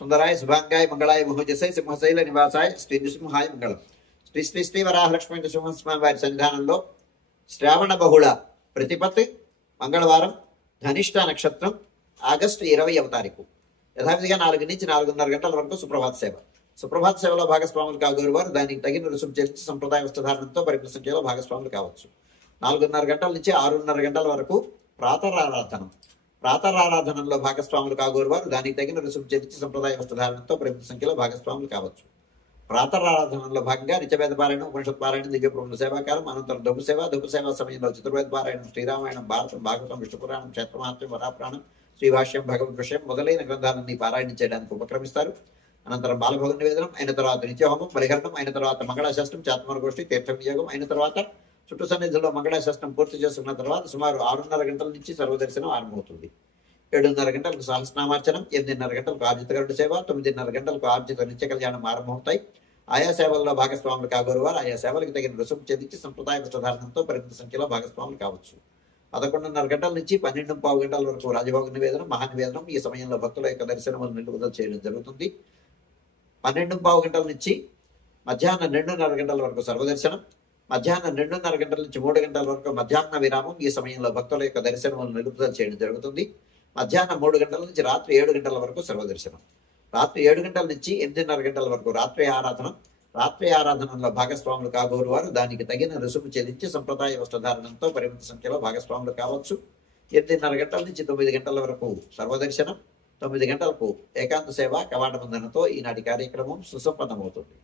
సుందరాయ శుభాంగాయ మంగళాయ మహోజసే సింహశైల నివాసాయ శ్రీ నృసింహాయ మంగళం. శ్రీ శ్రీ శ్రీ వరాహలక్ష్మీ నృసింహస్వామి వారి సన్నిధానంలో శ్రావణ బహుళ ప్రతిపత్ మంగళవారం ధనిష్ట నక్షత్రం ఆగస్టు 20వ తారీఖు యథావిధిగా 4 నుంచి 4:30 గంటల వరకు సుప్రభాత సేవ. సుప్రభాత సేవలో భాగస్వాములు కాగోరు వారు దానికి తగిన రుసుము చెల్లించి సంప్రదాయ వస్త్రధారణంతో పరిమిత సంఖ్యలో భాగస్వాములు కావచ్చు. 4:30 గంటల నుంచి 6:30 గంటల వరకు ప్రాతరారాధనం. ప్రాతరారాధనంలో భాగస్వాములు కాగోరు వారు దానికి తగిన రుసుము చెల్లించి సంప్రదాయ వస్త్రధారణంతో పరిమిత సంఖ్యలో భాగస్వాములు కావచ్చు. ప్రాతరారాధనలో భాగంగా నిత్యవేద పారాయణం, ఉపనిషత్ పారాయణం, దివ్యప్రబంధ సేవాకాలం, అనంతరం ధూప సేవ సమయంలో చతుర్వేద పారాయణం, శ్రీరామాయణం, భారతం, భాగవతం, విష్ణుపురాణం, క్షేత్రమహాత్మ్యం, వరాపురాణం, శ్రీభాష్యం, భగవద్ విషయం మొదలైన గ్రంథాలన్నీ పారాయణం చేయడానికి ఉపక్రమిస్తారు. అనంతరం బాలభోగ నివేదనం అయిన తర్వాత నిత్యహోమం, పరిహరణం అయిన తర్వాత మంగళాశాస్త్రం, చాత్మరగోష్ఠి, తీర్థ వినియోగం అయిన తర్వాత చుట్టూ సన్నిధిలో మంగళాశాస్త్రం పూర్తి చేసుకున్న తర్వాత సుమారు 6:30 గంటల నుంచి సర్వదర్శనం ఆరంభమవుతుంది. 7:30 గంటలకు సహస్రనామార్చనం, 8:30 గంటలకు ఆర్జిత గరుడ సేవ, 9:30 గంటలకు ఆర్జిత నిత్య కళ్యాణం ఆరంభమవుతాయి. ఆయా సేవల్లో భాగస్వాములు కాగోరు వారు ఆయా సేవలకు తగిన రుసుము చెల్లించి సంప్రదాయ వస్త్రధారణంతో పరిమిత సంఖ్యలో భాగస్వాములు కావచ్చు. 11:30 గంటల నుంచి 12:15 గంటల వరకు రాజభోగ నివేదనం, మహానివేదనం. ఈ సమయంలో భక్తుల యొక్క దర్శనములు నిలుపుదల చేయడం జరుగుతుంది. 12:15 గంటల నుంచి మధ్యాహ్నం 2:30 గంటల వరకు సర్వదర్శనం, మధ్యాహ్నం 2:30 గంటల నుంచి 3 గంటల వరకు మధ్యాహ్న విరామం. ఈ సమయంలో భక్తుల యొక్క దర్శనములు నిలుపుదల చేయడం జరుగుతుంది. మధ్యాహ్నం 3 గంటల నుంచి రాత్రి 7 గంటల వరకు సర్వదర్శనం. రాత్రి 7 గంటల నుంచి 8:30 గంటల వరకు రాత్రి ఆరాధన. రాత్రి ఆరాధనలో భాగస్వాములు కాగోరు వారు దానికి తగిన రుసుము చెల్లించి సంప్రదాయ వస్త్రధారణంతో పరిమిత సంఖ్యలో భాగస్వాములు కావచ్చు. 8:30 గంటల నుంచి 9 గంటల వరకు సర్వదర్శనం, 9 గంటలకు ఏకాంత సేవ కవాట బంధనతో ఈనాటి కార్యక్రమం సుసంపన్నమవుతుంది.